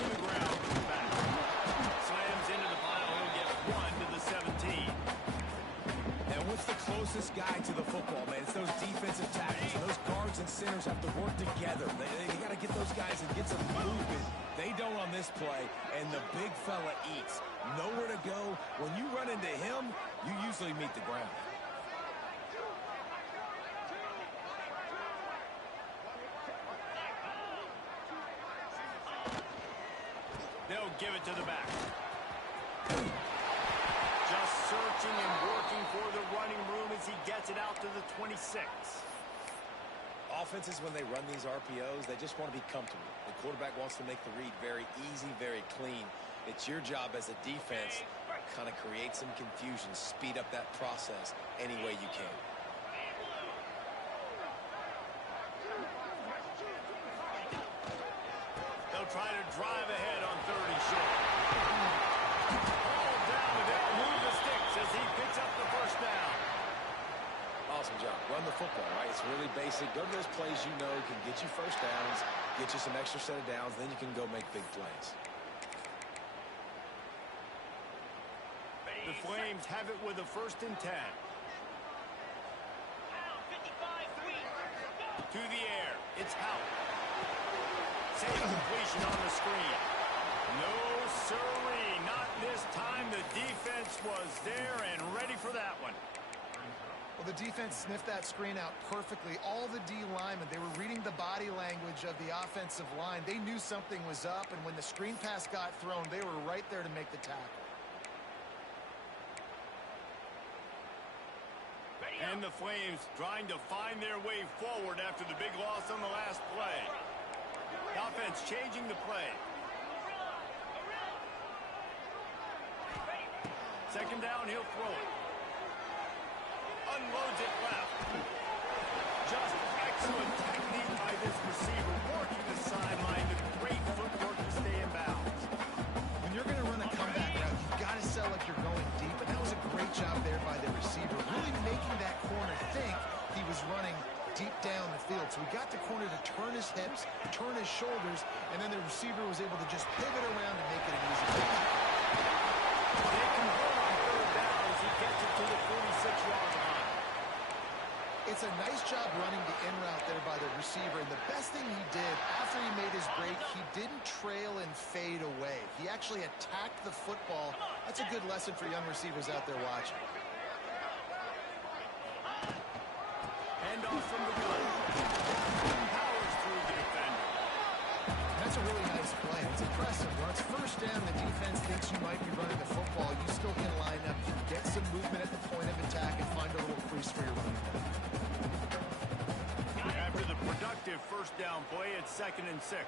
to the ground from the back. Slams into the pile. He'll get 1 to the 17. And what's the closest guy to the football, man? It's those defensive tackles. And those guards and centers have to work together. They got to get those guys and get some movement. They don't on this play, and the big fella eats. Nowhere to go. When you run into him, you usually meet the ground. They'll give it to the back. Just searching and working for the running room as he gets it out to the 26. Offenses, when they run these RPOs, they just want to be comfortable. The quarterback wants to make the read very easy, very clean. It's your job as a defense to kind of create some confusion, speed up that process any way you can. They'll try to drive ahead on 30 short. Ball down, and they'll move the sticks as he picks up the first down. Awesome job. Run the football, right? It's really basic. Go to those plays you know can get you first downs, get you some extra set of downs, then you can go make big plays. The Flames have it with a 1st and 10. To the air. It's out. Safe completion on the screen. No siree. Not this time. The defense was there and ready for that one. Well, the defense sniffed that screen out perfectly. All the D linemen, they were reading the body language of the offensive line. They knew something was up, and when the screen pass got thrown, they were right there to make the tackle. And the Flames trying to find their way forward after the big loss on the last play. The offense changing the play. 2nd down, he'll throw it. Unloads it left. Just excellent technique by this receiver, working the sideline with great footwork to stay in bounds. When you're going to run a comeback route, you've got to sell like you're going deep, and that was a great job there by the receiver, really making that corner think he was running deep down the field. So he got the corner to turn his hips, turn his shoulders, and then the receiver was able to just pivot around and make it an easy catch. They convert on 3rd down as he gets it to the 46-yard line. It's a nice job running the in route there by the receiver, and the best thing he did after he made his break, he didn't trail and fade away. He actually attacked the football. That's a good lesson for young receivers out there watching. Hand off from the gun. Powers through the defender. That's a really nice play. It's impressive. Once 1st down, the defense thinks you might be running the football. You still can line up, you can get some movement at the point of attack, and find a little crease for your running back. After the productive 1st down play, it's 2nd and 6.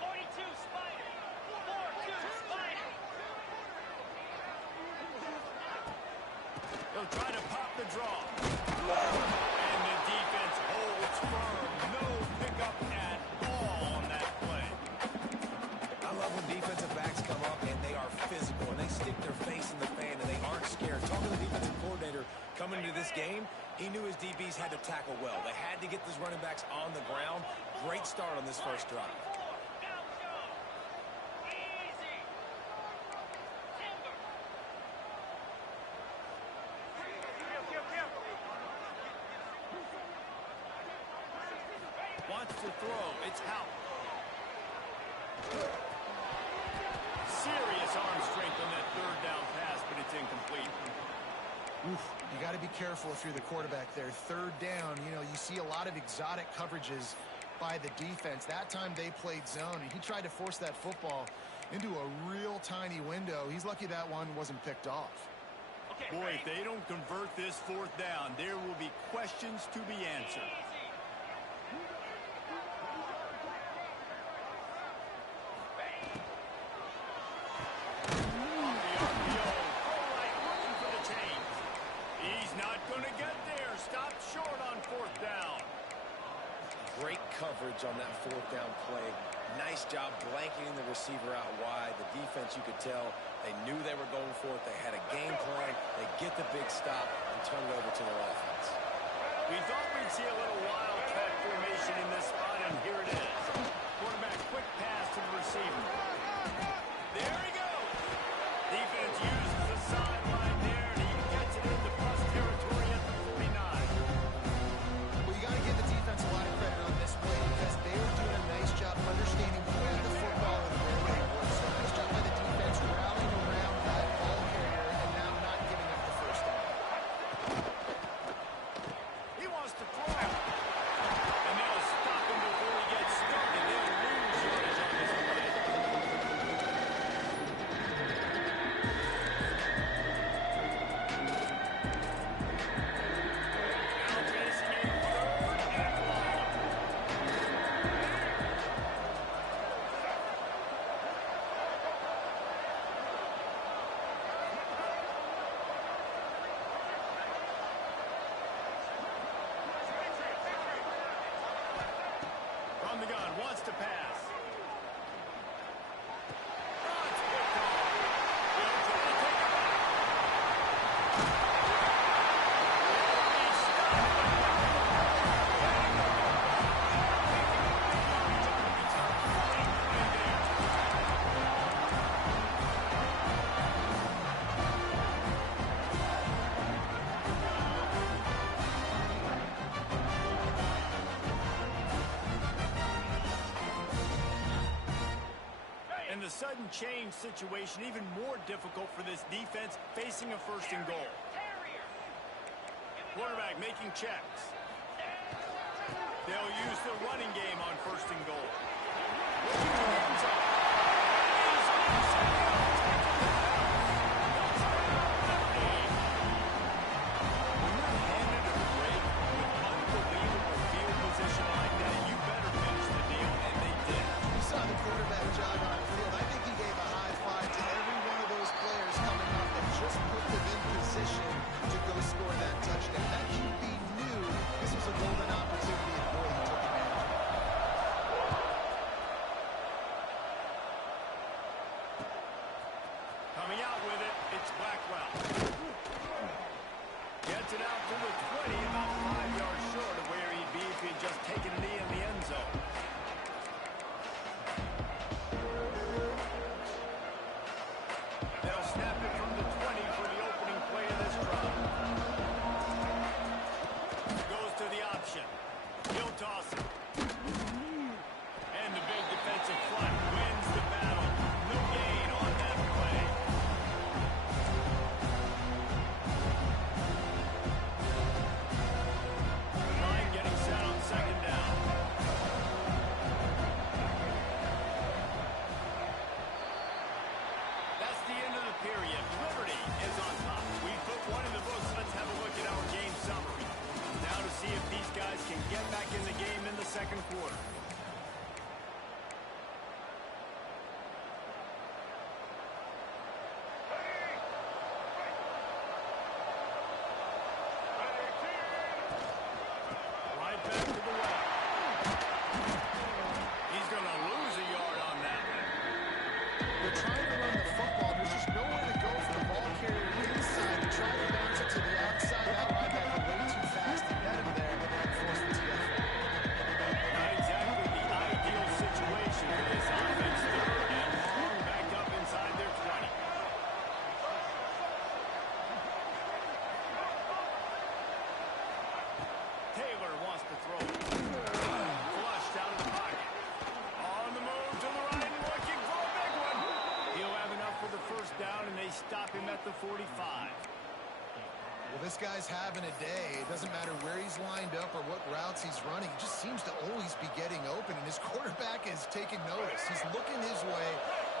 42 Spider. 42 Spider. They'll try to pop the draw. And the defense holds firm. No pickup at all on that play. I love when defensive backs come up and they are physical and they stick their face in the fan and they aren't scared. Talking to the defensive coordinator coming into this game, he knew his DBs had to tackle well. They had to get those running backs on the ground. Great start on this 1st drive. Wants to throw. It's out. Serious arm strength on that 3rd down pass, but it's incomplete. Oof, you got to be careful if you're the quarterback there. 3rd down, you know, you see a lot of exotic coverages by the defense. That time they played zone, and he tried to force that football into a real tiny window. He's lucky that one wasn't picked off. Boy, if they don't convert this 4th down, there will be questions to be answered. Great coverage on that 4th down play. Nice job blanketing the receiver out wide. The defense, you could tell, they knew they were going for it. They had a game plan. They get the big stop and turn it over to their offense. We thought we'd see a little wildcat formation in this spot, and here it is. Quarterback quick pass to the receiver. the sudden change situation even more difficult for this defense facing a first and goal. Quarterback making checks. They'll use the running game on first and goal. Coming out with it, it's Blackwell. Gets it out to the 20, about 5 yards short of where he'd be if he'd just taken a knee in the end zone. They'll snap it from the 20 for the opening play of this drive. Goes to the option. He'll toss it. And the big defensive front wins the battle. No gain on that play. Line getting set on second down. That's the end of the period. Liberty is on top. We put one in the books. Let's have a look at our game summary. Now to see if these guys can get back in the game in the second quarter. Right back to the well. He's going to lose a yard on that one. They're trying to run the football. There's just nowhere to go for the ball carrier inside. They try to bounce it to the outside. That linebacker way too fast to get him there, but then forced the TFL. Not exactly the ideal situation for this offense. Third and long, backed up inside their 20. Taylor wants to throw it. Flushed out of the pocket. On the move to the right, looking for a big one. He'll have enough for the first down, and they stop him at the 45. Well, this guy's having a day. It doesn't matter where he's lined up or what routes he's running. He just seems to always be getting open, and his quarterback is taking notice. He's looking his way.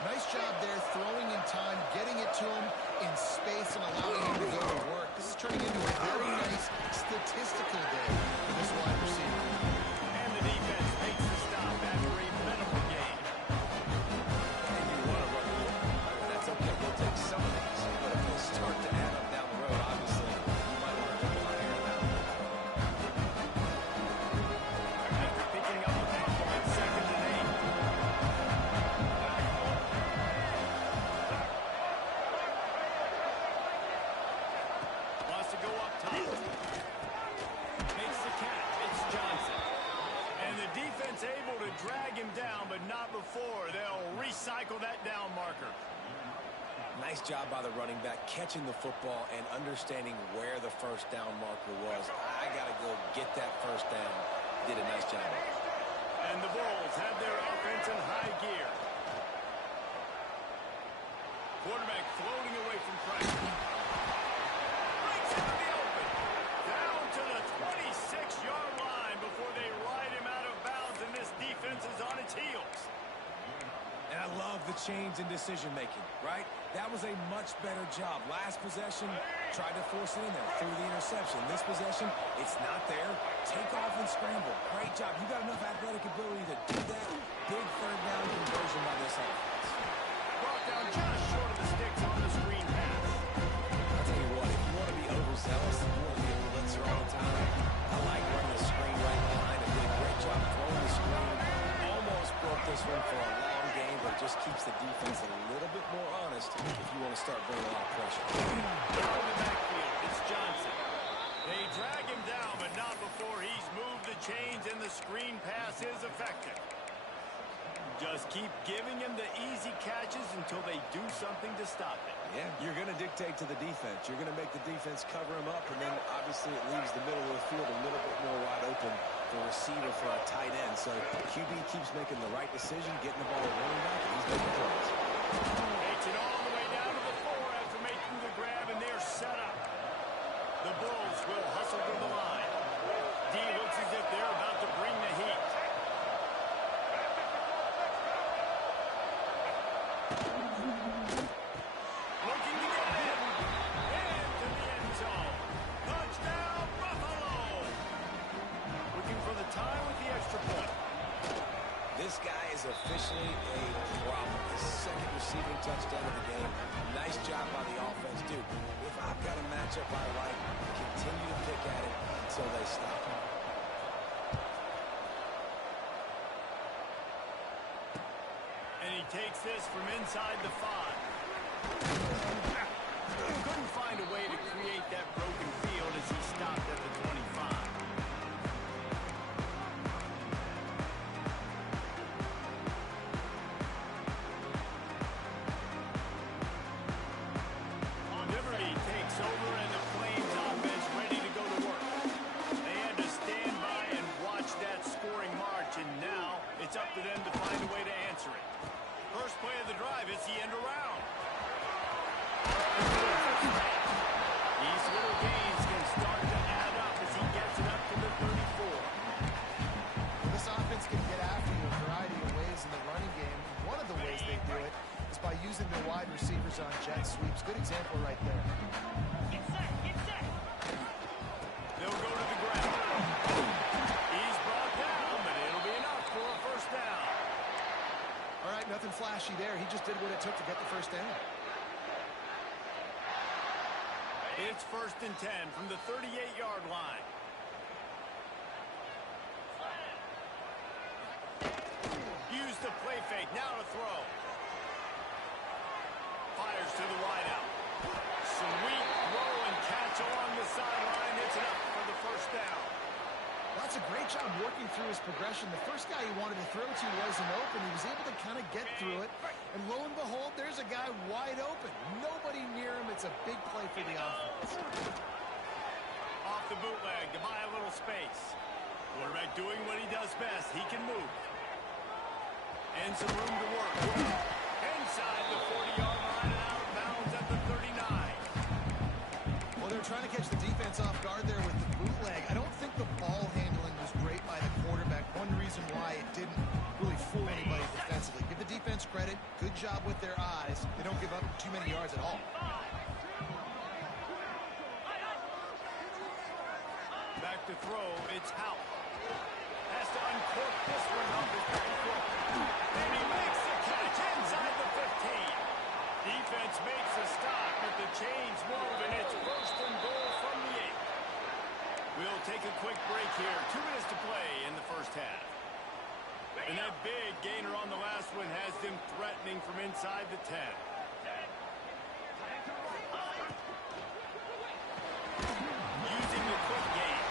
Nice job there, throwing in time, getting it to him in space and allowing him to go to work. This is turning into a very nice statistical day for this wide receiver. And the defense makes the stop after a minimal gain. And you want to run the ball. That's okay. We'll take some of these. But if they start to add up down the road, obviously, you might want to put on here now. After picking up a fumble at 2nd and 8. Wants to go up top. Makes the catch. It's Johnson. And the defense able to drag him down, but not before. They'll recycle that down marker. Nice job by the running back, catching the football and understanding where the first down marker was. I got to go get that first down. Did a nice job. And the Bulls have their offense in high gear. Quarterback floating away from pressure. Breaks into the open. Down to the 26-yard line before they ride him out of bounds, and this defense is on its heels. And I love the change in decision-making, right? That was a much better job. Last possession, tried to force it in there through the interception. This possession, it's not there. Take off and scramble. Great job. You got enough athletic ability to do that. Big third down conversion by this offense. Brought down just short of the sticks on the screen pass. I'll tell you what, if you want to be overzealous, you want to be a blitzer all the time, I like running the screen right behind him. Did a great job throwing the screen. Almost broke this one for a long game, but it just keeps the defense a little bit more honest if you want to start bringing a lot of pressure. Down the backfield, it's Johnson. They drag him down, but not before he's moved the chains, and the screen pass is effective. Just keep giving him the easy catches until they do something to stop it. Yeah, you're going to dictate to the defense. You're going to make the defense cover him up, and then obviously it leaves the middle of the field a little bit more wide open for receiver for a tight end. So QB keeps making the right decision, getting the ball to running back, and he's making plays. Takes it all the way down to the 4 after making the grab, and they're set up. The Bulls will hustle to the line. D looks as if they're about to bring the heat. Looking to get in. Into the end zone. Touchdown, Buffalo. Looking for the tie with the extra point. This guy is officially a problem. His second receiving touchdown of the game. Nice job by the offense. Dude, if I've got a matchup I like, continue to pick at it until they stop him. And he takes this from inside the 5. Couldn't find a way to create that broken field as he stopped at the 25. Liberty takes over and the Flames offense ready to go to work. They had to stand by and watch that scoring march, and now it's up to them to find a way to answer it. First play of the drive, it's the end around. These little gains can start to add up as he gets it up to the 34. This offense can get after you a variety of ways in the running game. One of the ways they do it is by using their wide receivers on jet sweeps. Good example right there. Get set, get set. They'll go to the ground. He's brought down, but it'll be enough for a first down. All right, nothing flashy there. He just did what it took to get the first down. It's 1st and 10 from the 38-yard line. Use the play fake, now to throw. Fires to the wideout. Sweet throw and catch along the sideline. It's enough for the first down. That's a great job working through his progression. The first guy he wanted to throw to wasn't open. He was able to kind of get through it. And lo and behold, there's a guy wide open. Nobody near him. It's a big play for the offense. Off the bootleg to buy a little space. Quarterback doing what he does best. He can move. And some room to work. Inside the 40-yard line and out of bounds at the 39. Well, they're trying to catch the defense off guard there with the bootleg. I don't think the ball handling was great by the quarterback. One reason why it didn't really fool anybody defensively. Give the defense credit. Good job with their eyes. They don't give up too many yards at all. Back to throw, it's Howell. Has to uncork this one off his back foot. And he makes the catch inside the 15. Defense makes a stop, but the chains move, and it's 1st and goal from the 8. We'll take a quick break here. 2 minutes to play in the first half. And that big gainer on the last one has them threatening from inside the 10. Using the quick game.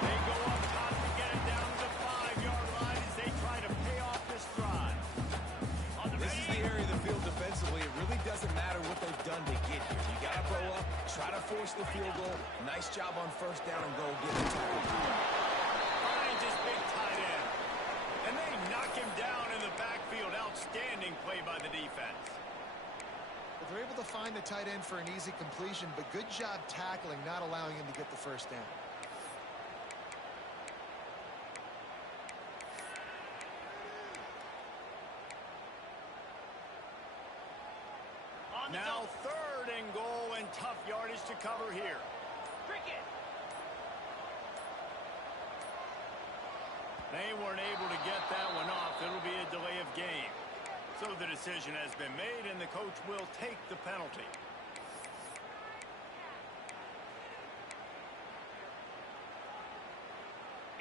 They go up top to get it down to the 5-yard line as they try to pay off this drive. This is the area of the field defensively. It really doesn't matter what they've done to get here. You got to blow up, try to force the field goal. Nice job on first down and goal getting tackled. Finds his big tight end. And they knock him down in the backfield. Outstanding play by the defense. But they're able to find the tight end for an easy completion, but good job tackling, not allowing him to get the first down. Now 3rd and goal and tough yardage to cover here. Cricket. They weren't able to get that one off. It'll be a delay of game. So the decision has been made, and the coach will take the penalty.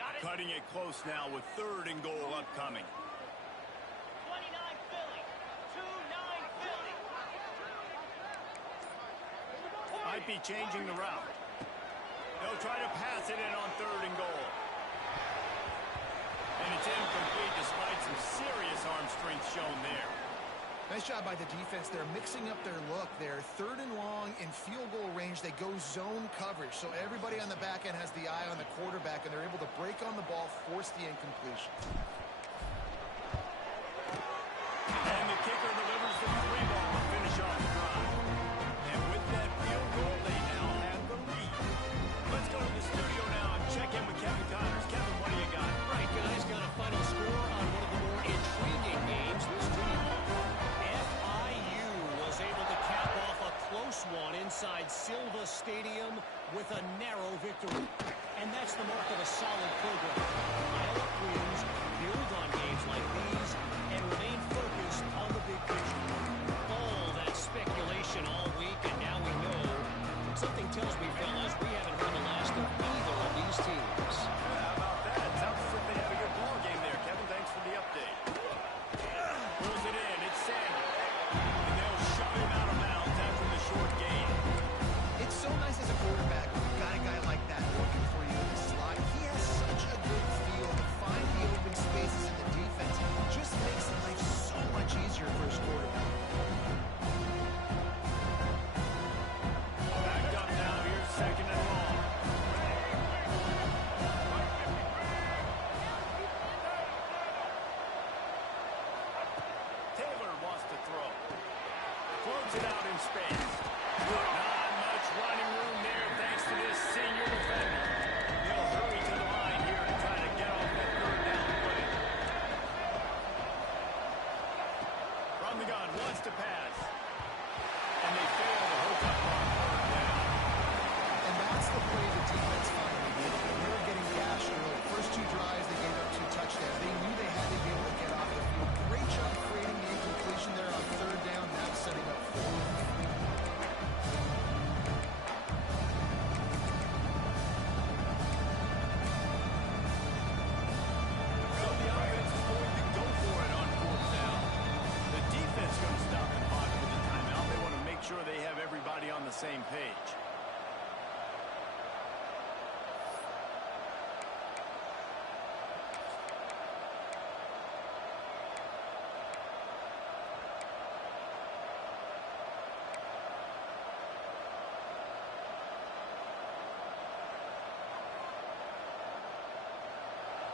Got it. Cutting it close now with 3rd and goal upcoming. 29 Philly. 2-9 Philly. Might be changing the route. They'll try to pass it in on 3rd and goal. And it's incomplete despite some serious arm strength shown there. Nice job by the defense. They're mixing up their look. They're 3rd and long in field goal range. They go zone coverage. So everybody on the back end has the eye on the quarterback, and they're able to break on the ball, force the incompletion. And the kicker delivers the 3-ball to finish off the drive. And with that field goal, they now have the lead. Let's go to the studio now and check in with Kevin Connors. Kevin, what do you got? Right, guys, got a final score on one of the more intriguing games this week. FIU was able to cap off a close one inside Silva Stadium with a narrow victory. And that's the mark of a solid program. Iowa wins, build on games like these, and remain focused on the big picture. All that speculation all week, and now we know. Something tells me, fellas, we haven't heard the last of either of these teams. How about that? Sounds as if they have a good ball game there. Kevin, thanks for the update. Pulls it in. It's Sanders. And they'll shove him out of bounds after the short gain. It's so nice as a quarterback when you've got a guy like that working for you in the slot. He has such a good feel to find the open spaces in the defense. It just makes life so much easier for his quarterback. Backed up now. Here's 2nd and long. Taylor wants to throw. Floats it out in space. Not much running room there thanks to this senior defender. He'll hurry to the line here to try to get off that 3rd down play. From the gun, wants to pass. And they fail to hook up on 3rd down. And that's the play the defense finally did. They were getting gashed early. First 2 drives, they gave up 2 touchdowns. They knew they had to be able to get off the field. Great job creating the incompletion there on 3rd down. Now setting up 4th. So the offense is going to go for it on 4th down. The defense going to stop and pocket with the timeout. They want to make sure they have everybody on the same page.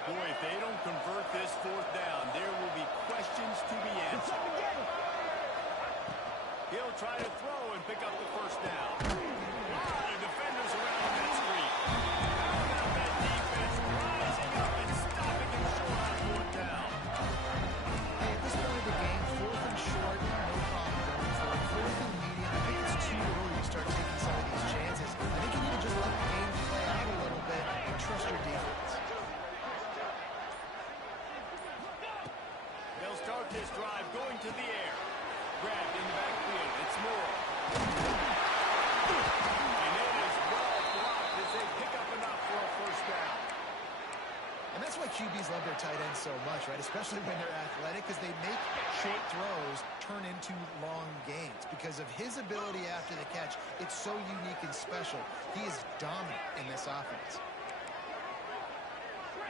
Boy, if they don't convert this 4th down, there will be questions to be answered. He'll try to throw and pick up the 1st down. A lot of defenders around that screen. How about that defense rising up and stopping him short on 4th down? Hey, at this point of the game, 4th and short, no problem going for it. 4th and medium, I think it's too early to start taking some of these chances. I think you need to just let the game play out a little bit and trust your defense. They'll start this drive going to the air. Grabbed in the backfield. It's Moore. And it is well blocked as they pick up enough for a 1st down. And that's why QBs love their tight ends so much, right? Especially when they're athletic, because they make short throws turn into long gains. Because of his ability after the catch, it's so unique and special. He is dominant in this offense.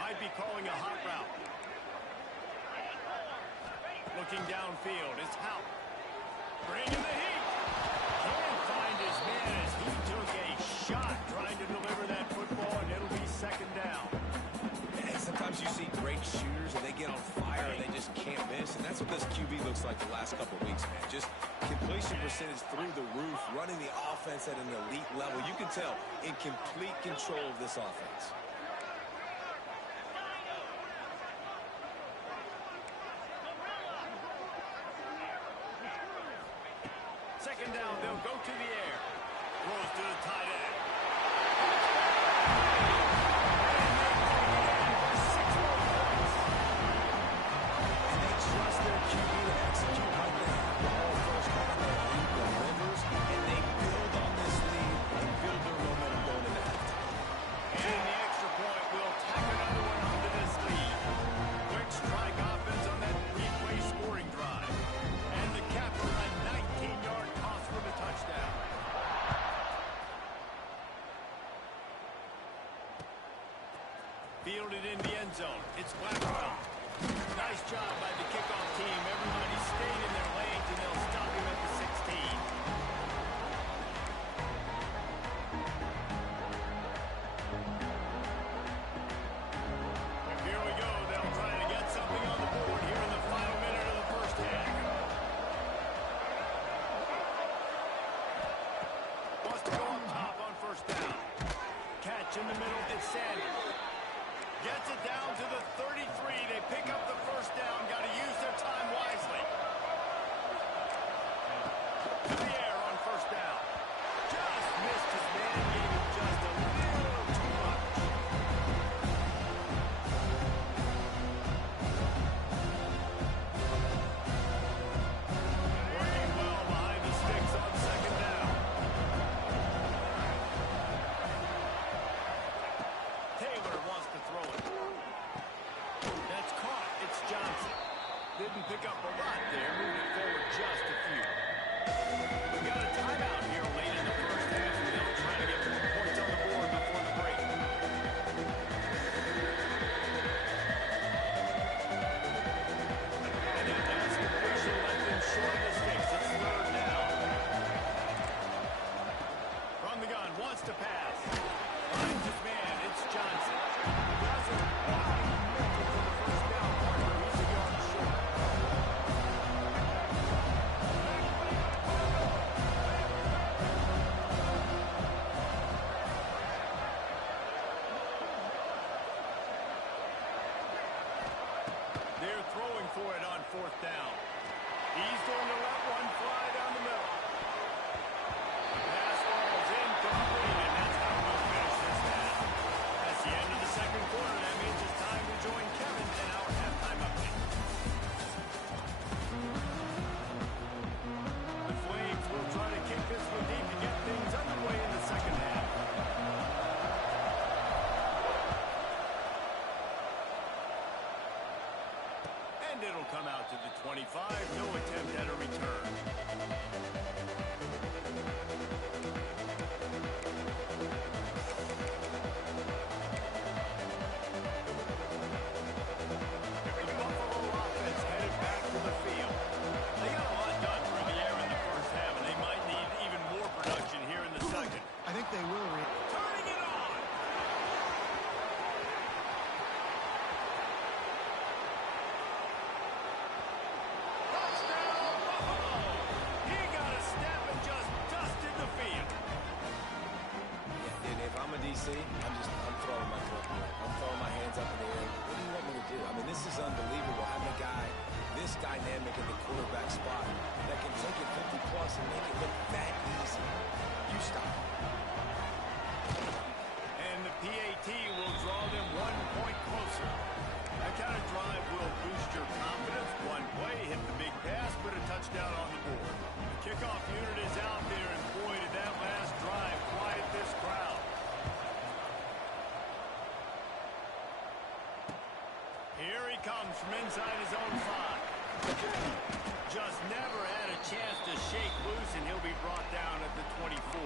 Might be calling a hot route. Looking downfield, it's Howe. Bringing the heat. Can't find his man as he took a shot trying to deliver that football, and it'll be 2nd down. And sometimes you see great shooters and they get on fire and they just can't miss. And that's what this QB looks like the last couple of weeks, man. Just completion percentage through the roof, running the offense at an elite level. You can tell in complete control of this offense. 2nd down, they'll go to the air. Throws to the tight end. And they trust their QB to execute like they have the whole first half. He delivers, and they build on this lead and build their momentum going into halftime. And the extra point will tack another one onto this lead. Quick strike offense on that 3-play scoring drive. And the capper, a 19-yard toss for the touchdown. 25, no attempt at a return. The Buffalo offense headed back to the field. They got a lot done through the air in the first half, and they might need even more production here in the second. I think they will. Turning it on! Touchdown, Buffalo! He got a step and just dusted the field. And if I'm a DC, I'm throwing my foot. I'm throwing my hands up in the air. What do you want me to do? I mean, this is unbelievable. Having a guy this dynamic in the quarterback spot that can take it 50-plus and make it look that easy. You stop. And the PAT will draw them 1 point closer. That kind of drive will boost your confidence. One play, hit the big pass, put a touchdown on the board. The kickoff unit is out there, and boy, did that last drive quiet this crowd. Here he comes from inside his own 5. Just never had a chance to shake loose, and he'll be brought down at the 24.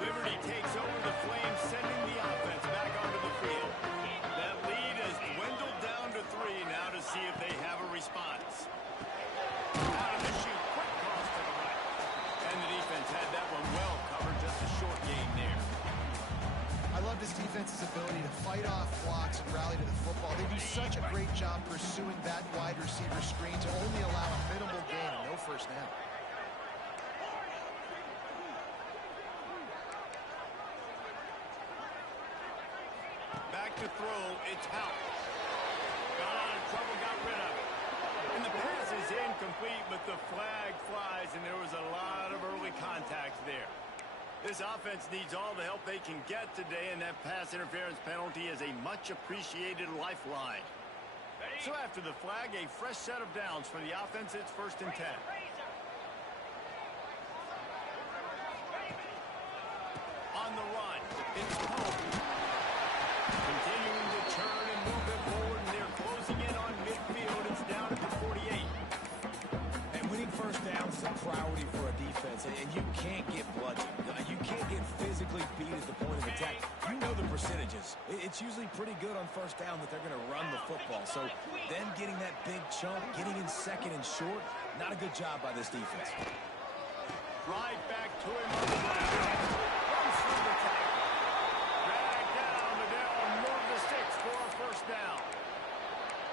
Liberty takes over the Flames, sending the offense back onto the field. That lead has dwindled down to 3 now to see if they have a response. Out of the chute, quick cross to the right. And the defense had that one well covered, just a short gain there. I love this defense's ability to fight off blocks and rally to the football. They do such a great job pursuing that wide receiver screen to only allow a minimal gain and no first down. Back to throw, it's House. Got out of trouble, got rid of it. And the pass is incomplete, but the flag flies, and there was a lot of early contact there. This offense needs all the help they can get today, and that pass interference penalty is a much-appreciated lifeline. So after the flag, a fresh set of downs for the offense. It's 1st and 10. On the run, it's Pope. Continuing to turn and move it forward, and they're closing in on midfield. It's down at the 48. And winning first downs is a priority for a defense, and you can't get bludgeoned. You can't get physically beat at the point of attack. You know the percentages. It's usually pretty good on first down that they're going to run the football. So them getting that big chunk, getting in second and short, not a good job by this defense. Right back to him on the ground. Runs through the tackle. Dragged down to down more of the 6 for a first down.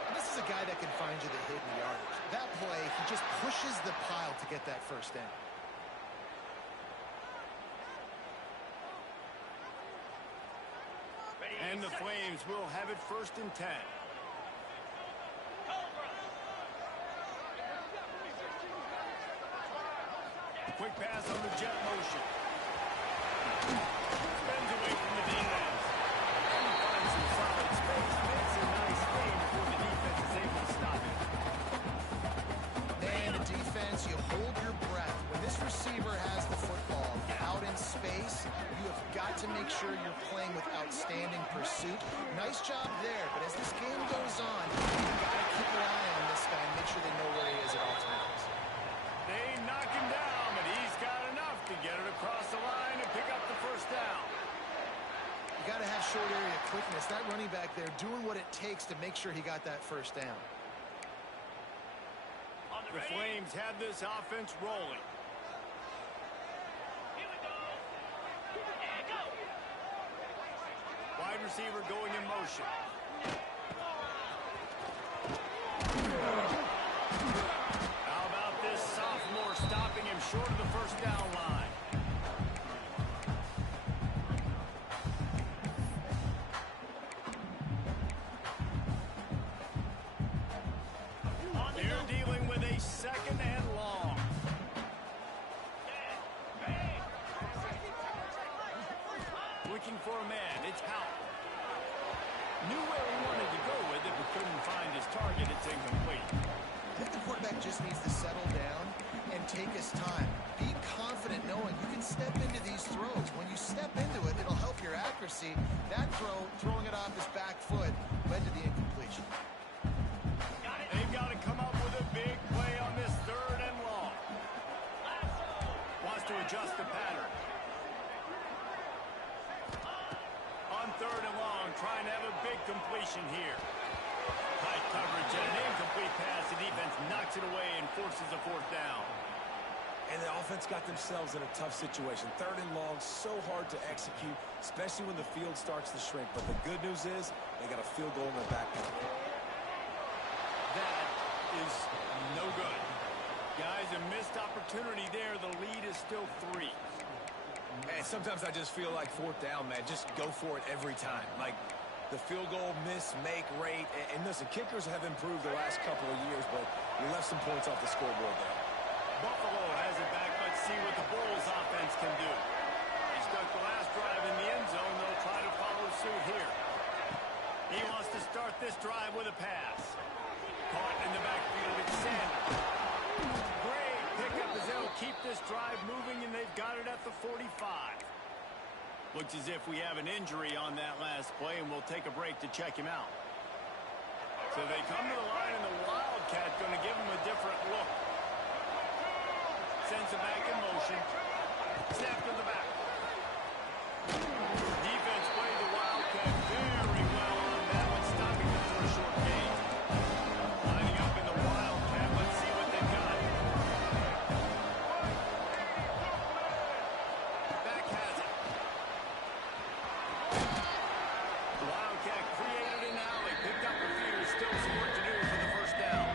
And this is a guy that can find you the hidden yardage. That play, he just pushes the pile to get that first down. And the Flames will have it 1st and 10. Quick pass on the jet motion. Spins away from the defense. And finds some solid space. Makes a nice game before the defense is able to stop it. Man, the defense, you hold your breath. When this receiver has the football out in space, you have got to make sure you're playing with outstanding pursuit. Nice job there, but as this game goes on, you've got to keep an eye on this guy and make sure they know where he is at all times. They knock him down, but he's got enough to get it across the line and pick up the first down. You got to have short area quickness. That running back there doing what it takes to make sure he got that first down. The Flames have this offense rolling. Here we go. And go. Wide receiver going in motion. How about this sophomore stopping him short of the first down line? They're dealing with a 2nd and long. Looking for a man. It's Howell. Knew where he wanted to go with it, but couldn't find his target. It's incomplete. think the quarterback just needs to settle down and take his time. Be confident knowing you can step into these throws. When you step into it, it'll help your accuracy. That throw, throwing it off his back foot, led to the incompletion. They've got to come up with a big play on this 3rd and long. Wants to adjust the pattern. On 3rd and long, trying to have a big completion here. Tight coverage and an incomplete pass. The defense knocks it away and forces a 4th down. And the offense got themselves in a tough situation. 3rd and long, so hard to execute, especially when the field starts to shrink. But the good news is they got a field goal in their back pocket. That is no good. Guys, a missed opportunity there. The lead is still 3. Man, sometimes I just feel like 4th down, man. Just go for it every time. Like the field goal miss, make rate. And listen, kickers have improved the last couple of years, but we left some points off the scoreboard there. Buffalo has it back. Let's see what the Bulls offense can do. They start the last drive in the end zone. They'll try to follow suit here. He wants to start this drive with a pass. Caught in the backfield, it's Sanders. Great pickup as they'll keep this drive moving, and they've got it at the 45. Looks as if we have an injury on that last play, and we'll take a break to check him out. So they come to the line, and the Wildcat going to give him a different look. Sends it back in motion. Snap to the back. Defense played the Wildcat very well on that one, stopping them for a short gain. Lining up in the Wildcat. Let's see what they've got. Back has it. The Wildcat created an alley. Picked up a few. Still some work to do for the 1st down.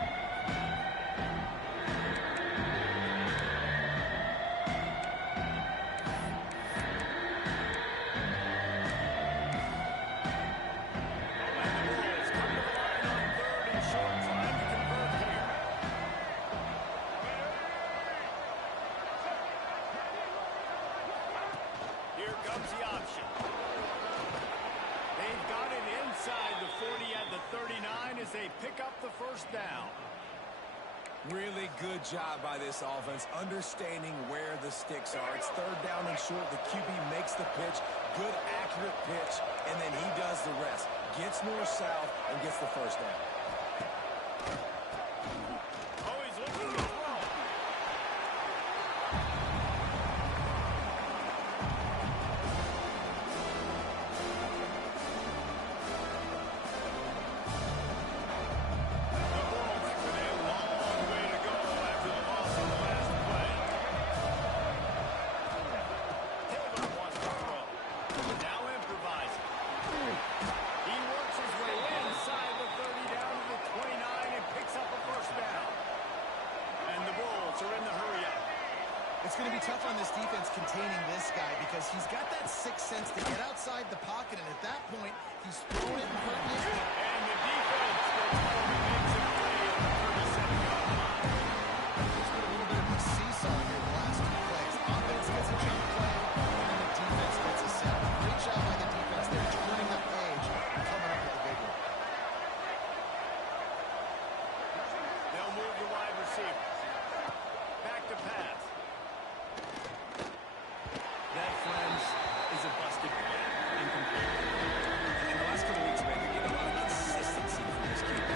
Here comes the option. They've got it inside the 40 at the 39 as they pick up the 1st down. Really good job by this offense, understanding where the sticks are. It's 3rd down and short. The QB makes the pitch, good, accurate pitch, and then he does the rest. Gets north-south and gets the 1st down. Oh, he's looking to throw. The Bulls with a long way to go after the loss on the last play. Taylor wants to throw. Now improvising. He works his way inside the 30 down to the 29 and picks up a 1st down. And the Bulls are in the hurry up. It's going to be tough on this defense containing this guy because he's got that 6th sense to get outside the pocket, and at that point, he's thrown it and hurt his head. And the defense goes home and makes a play at the 37-yard line. There's been a little bit of a seesaw here the last 2 plays. Offense gets a jump play, and the defense gets a sack. Great job by the defense. They're turning the page and coming up with a big one. They'll move the wide receiver. Back to pass. That, friends, is a busted play. Incomplete. In the last couple weeks, man, you're getting a lot of consistency from this QB.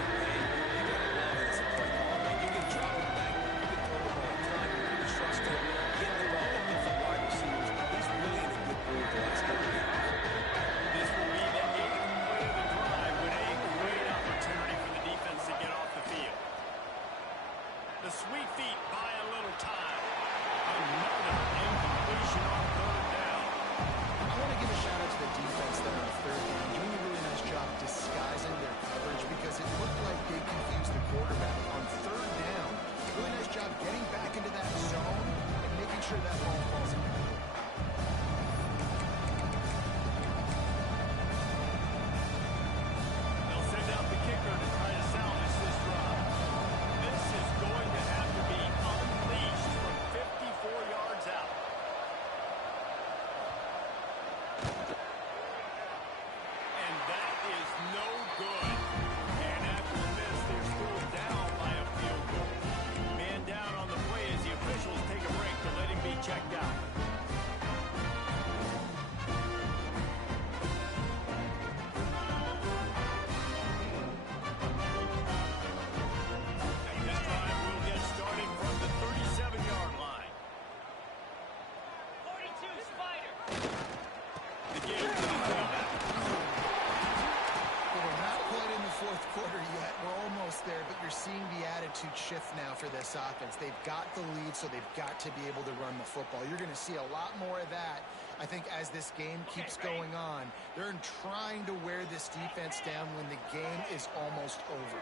shift now for this offense. They've got the lead, so they've got to be able to run the football. You're going to see a lot more of that, I think, as this game keeps going on. They're trying to wear this defense down when the game is almost over.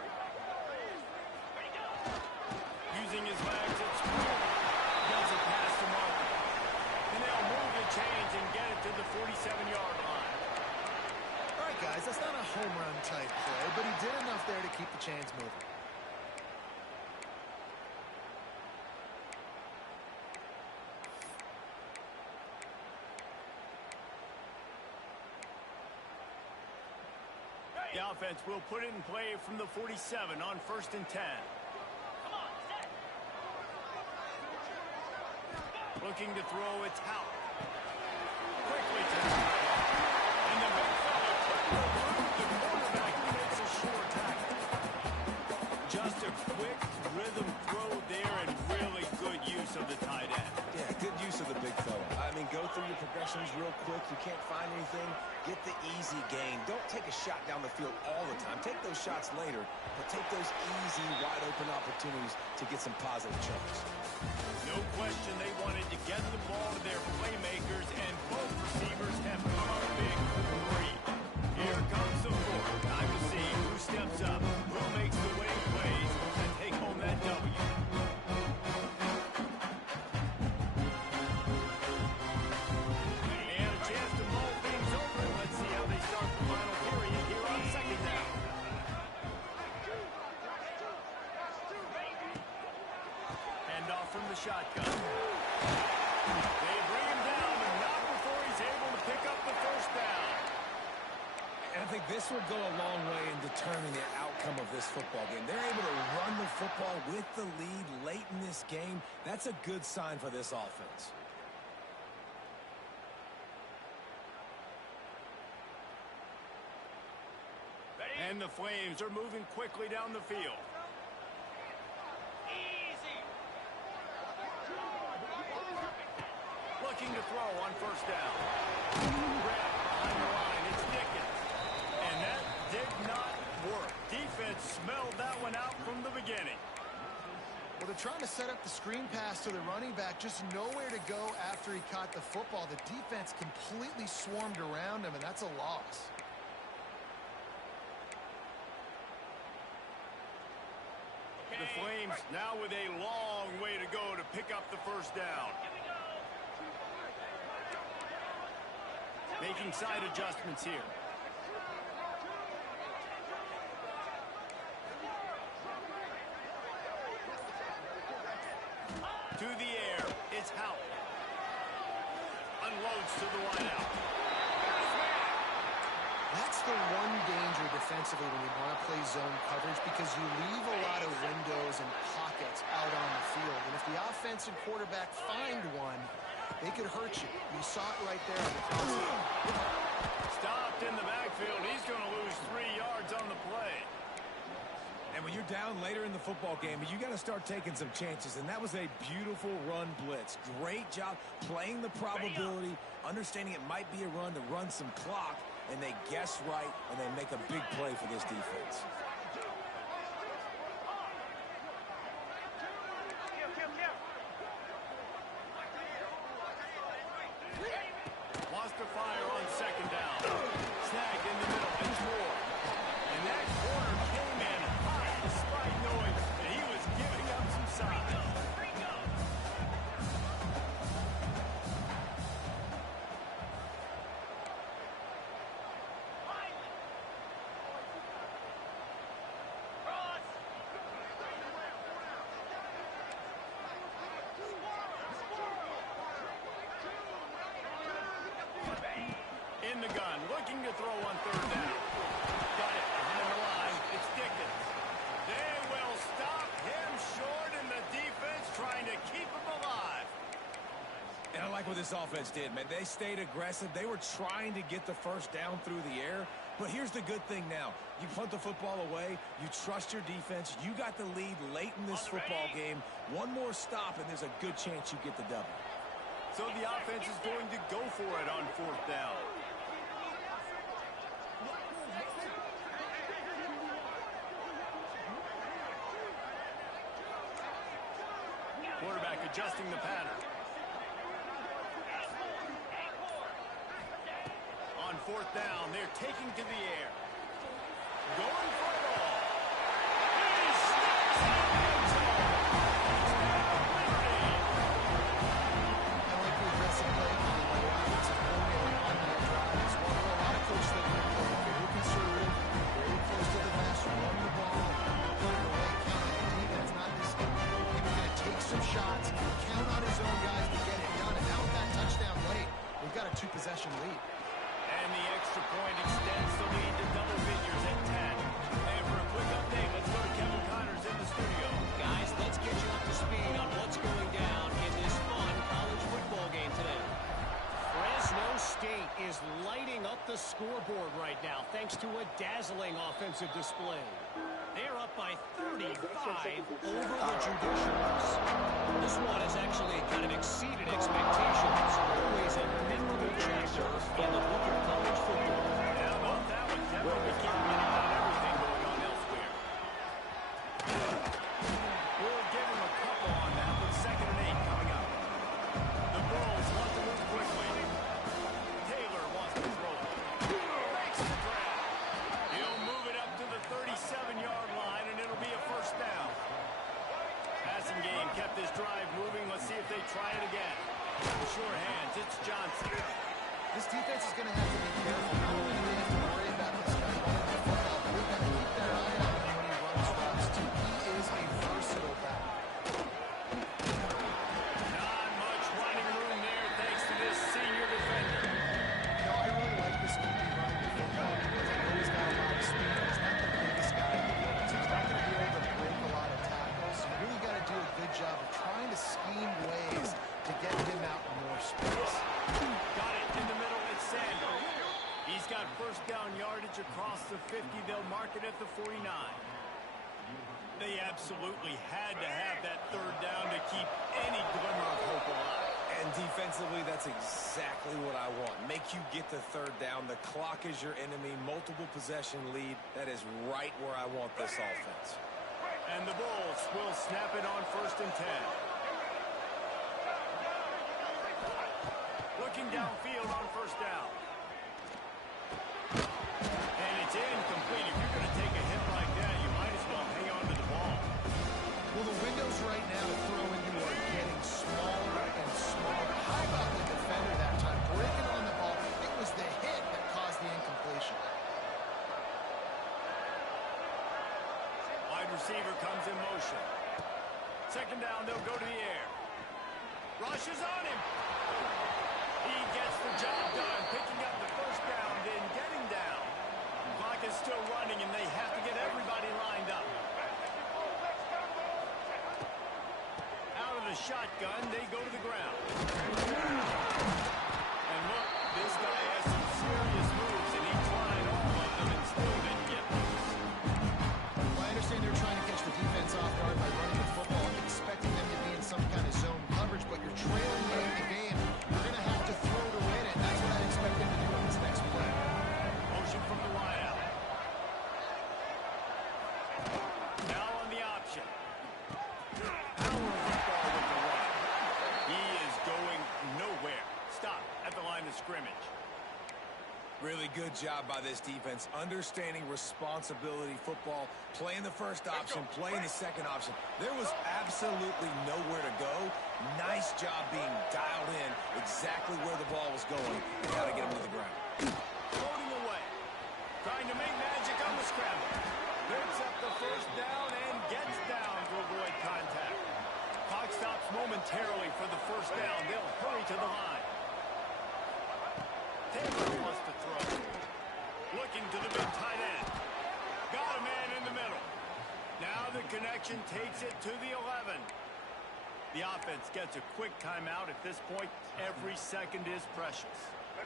Using his legs, it's gets it past the mark. And they'll move the chains and get it to the 47-yard line. All right, guys, that's not a home run type play, but he did enough there to keep the chains moving. The offense will put it in play from the 47 on 1st and 10. Come on, set. Looking to throw, it's Howard. Quickly to the and the big fella couldn't go through the quarterback. He makes a short tackle. Just a quick rhythm throw there and really good use of the tight end. Yeah, good use of the big fella. I mean, go through your progressions real quick. You can't find anything. Get the easy gain. Don't take a shot down the field all the time. Take those shots later, but take those easy, wide-open opportunities to get some positive chunks. No question they wanted to get the ball to their playmakers, and both receivers have come up big for the lead. Here comes the fourth. Time to see who steps up, who makes the winning plays, and take home that W. They had a chance to mull things over. Let's see how they start the final period here on 2nd down. Handoff from the shotgun. They bring him down, but not before he's able to pick up the 1st down. And I think this will go a long way in determining the outcome of this football game. They're able to run the football with the lead late in this game. That's a good sign for this offense. And the Flames are moving quickly down the field. Easy. Looking to throw on 1st down. Grab behind the line. It's Dickens. And that did not work. Defense smelled that one out from the beginning. Well, they're trying to set up the screen pass to the running back, just nowhere to go after he caught the football. The defense completely swarmed around him, and that's a loss. The Flames now with a long way to go to pick up the 1st down. Making side adjustments here. To the air, it's Howard. Unloads to the wideout. That's the one danger defensively when you want to play zone coverage, because you leave a lot of windows and pockets out on the field. And if the offense and quarterback find one, they could hurt you. You saw it right there on the crossing. Stopped in the backfield. He's going to lose 3 yards on the play. And when you're down later in the football game, you got to start taking some chances. And that was a beautiful run blitz. Great job playing the probability, understanding it might be a run to run some clock, and they guess right, and they make a big play for this defense. Wants to fire on 2nd down. Snag in the middle. It's Moore. And that corner came in hot despite knowing that he was giving up some size. In the gun, looking to throw on 3rd down. Got it behind the line. It's Dickens. They will stop him short, and the defense trying to keep him alive. And I like what this offense did, man. They stayed aggressive. They were trying to get the 1st down through the air. But here's the good thing now. You punt the football away. You trust your defense. You got the lead late in this football game. One more stop, and there's a good chance you get the W. So the offense is going to go for it on 4th down. adjusting the pattern. On fourth down, they're taking to the air. Going for it all. He snaps it in the end zone. I like the aggressive play calling by the offensive coordinator on that drive as well. A lot of coaches that are going to play very conservative, very close to the mesh, run the ball, put it away, count on the defense, not this game. He was going to take some shots, count on his own guys to get it done. And now with that touchdown late, we've got a 2-possession lead. And the extra point extends the lead to double figures at 10. And for a quick update, let's go to Kevin Connors in the studio. Guys, let's get you up to speed on what's going down in this fun college football game today. Fresno State is lighting up the scoreboard right now thanks to a dazzling offensive display. They're up by 35 over the Judiciaries. This one has actually kind of exceeded expectations. Always a memorable chapter in the book of college football. How about that one? Definitely keeping an eye on everything going on elsewhere. We'll give him a couple on that with 2nd and 8 coming up. The Bulls want to move quickly. Taylor wants to throw it. Makes the grab. He'll move it up to the 37-yard line, and it'll be a first down. Passing game kept this drive moving. Let's see if they try it again. Sure hands. It's Johnson. This defense is going to have to be careful. Not only do they have to worry about this guy running the football, but they've got to keep their eye on him when he runs routes, too. He is a versatile back. Not much running room there thanks to this senior defender. You know, I really like this QB running the football because I know he's got a lot of speed. He's not the biggest guy in the world, so he's not going to be able to break a lot of tackles. So you really got to do a good job of trying to scheme ways to get him out in more space. Got it in the middle. It's Sanders. He's got first down yardage across the 50. They'll mark it at the 49. They absolutely had to have that third down to keep any glimmer of hope alive. And defensively, that's exactly what I want. Make you get the third down. The clock is your enemy. Multiple possession lead. That is right where I want this offense. And the Bulls will snap it on 1st and 10. Looking downfield on first down. And it's incomplete. If you're going to take a hit like that, you might as well hang on to the ball. Well, the windows right now to throw into are getting smaller and smaller. How about the defender that time breaking on the ball? It was the hit that caused the incompletion. Wide receiver comes in motion. 2nd down, they'll go to the air. Rush is on him. He gets the job done, picking up the first down, then getting down. Clock is still running, and they have to get everybody lined up. Out of the shotgun, they go to the ground. And look, this guy has some serious moves, and he tried all of them and still didn't get loose. Well, I understand they're trying to catch the defense off guard by running the football, expecting them to be in some kind of zone coverage, but you're trailing late in the game. You're going to have to throw to win it. That's what I expect them to do on this next play. Motion from the wideout. Now on the option. Power football with the run. He is going nowhere. Stop at the line of scrimmage. Really good job by this defense. Understanding responsibility football. Playing the first option, playing the second option. There was absolutely nowhere to go. Nice job being dialed in exactly where the ball was going. You got to get him to the ground. Floating away. Trying to make magic on the scramble. Picks up the first down and gets down to avoid contact. Clock stops momentarily for the first down. They'll hurry to the line. Taylor wants to throw. Looking to the big tight end. Got a man in the middle. Now the connection takes it to the 11. The offense gets a quick timeout. At this point, every second is precious.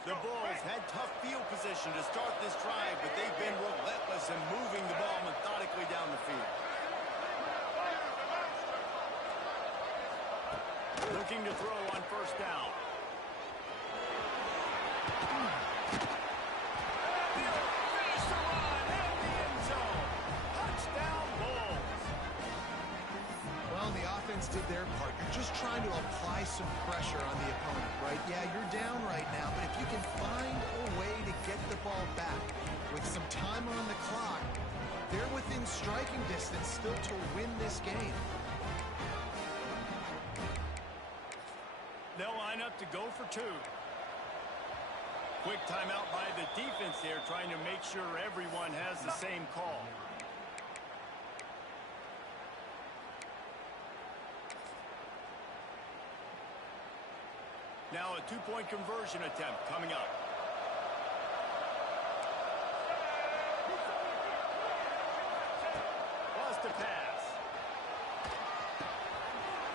The Bulls had tough field position to start this drive, but they've been relentless in moving the ball methodically down the field. Looking to throw on first down. Finish the run in the end zone. Touchdown, Bulls. Well, the offense did their part. You're just trying to some pressure on the opponent, right? Yeah, you're down right now, but if you can find a way to get the ball back with some time on the clock, they're within striking distance still to win this game. They'll line up to go for two. Quick timeout by the defense there, trying to make sure everyone has the same call. Now a two-point conversion attempt coming up. Lost a pass.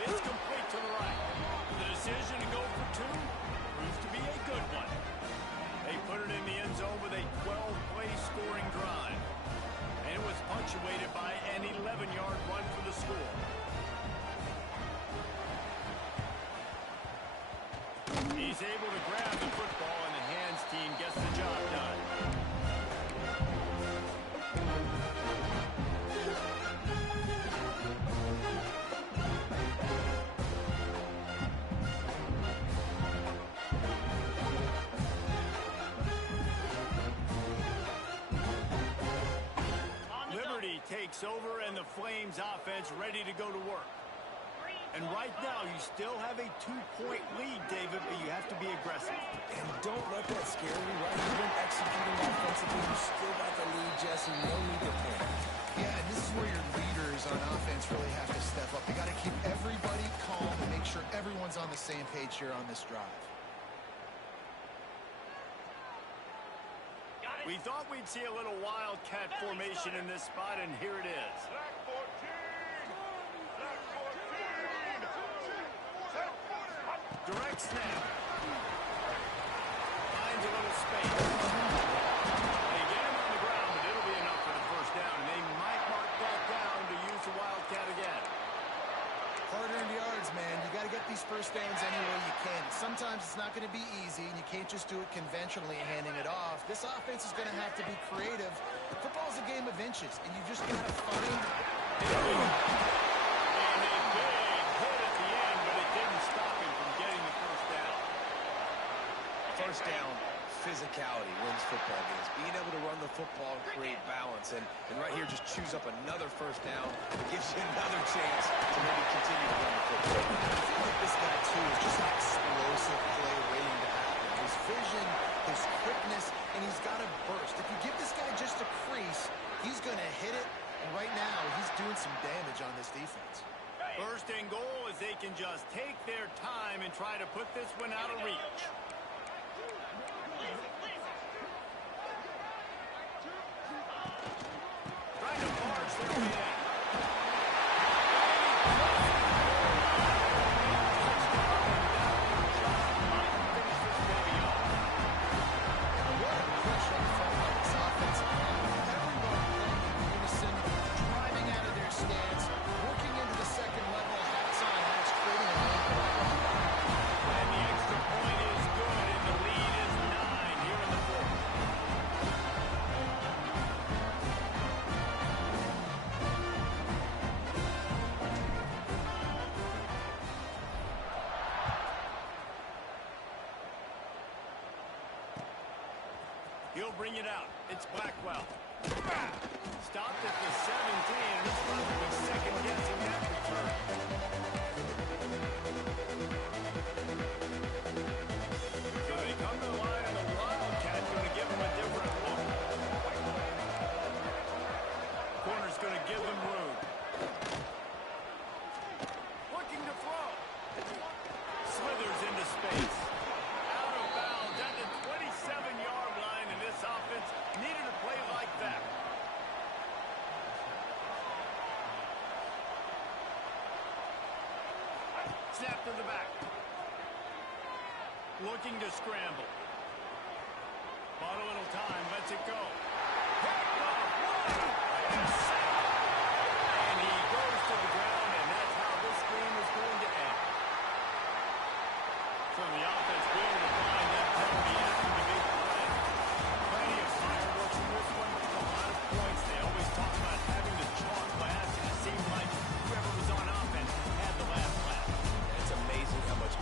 It's complete to the right. The decision to go for two proves to be a good one. They put it in the end zone with a 12-play scoring drive. And it was punctuated by an 11-yard run for the score. He's able to grab the football, and the hands team gets the job done. Liberty takes over, and the Flames offense ready to go to work. And right now, you still have a 2-point lead, David, but you have to be aggressive. And don't let that scare you, right? You've been executing offensively. You still got the lead, Jesse. No need to panic. Yeah, and this is where your leaders on offense really have to step up. They got to keep everybody calm and make sure everyone's on the same page here on this drive. We thought we'd see a little wildcat formation in this spot, and here it is. Direct snap. Finds a little space. They get him on the ground, but it'll be enough for the first down, and they might mark that down to use the wildcat again. Hard-earned yards, man. You got to get these first downs any way you can. Sometimes it's not going to be easy, and you can't just do it conventionally handing it off. This offense is going to have to be creative. Football's a game of inches, and you just got to find... And a big hit at the end, but it didn't stop him from getting the first down. First down, physicality wins football games. Being able to run the football and create balance. And right here, just choose up another first down. It gives you another chance to maybe continue to run the football. I feel like this guy, too, is just an explosive play waiting to happen. His vision, his quickness, and he's got a burst. If you give this guy just a crease, he's going to hit it. And right now, he's doing some damage on this defense. First and goal as they can just take their time and try to put this one out of reach. Trying to march their way in. He'll bring it out. It's Blackwell. Stopped at the 17, and it's probably second-guessing that return. So they come to the line, and the Wildcat's going to give them a different look. Corner's going to give them room. Looking to throw. Slithers into space. Out of bounds at the 27-yard line, and this offense needed a play like that. Snap to the back. Looking to scramble. Bought a little time, lets it go. And he goes to the ground, and that's how this game is going to end. So the offense being able to find that penalty after the big play. Plenty of fireworks in this one. A lot of points. They always talk about having the chalk glass, and it seemed like whoever was on offense had the last laugh. It's amazing how much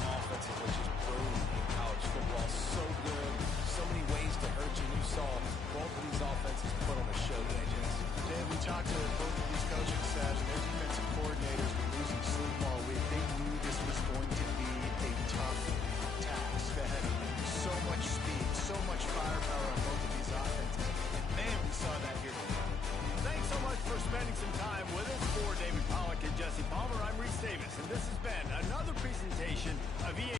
presentation of EA.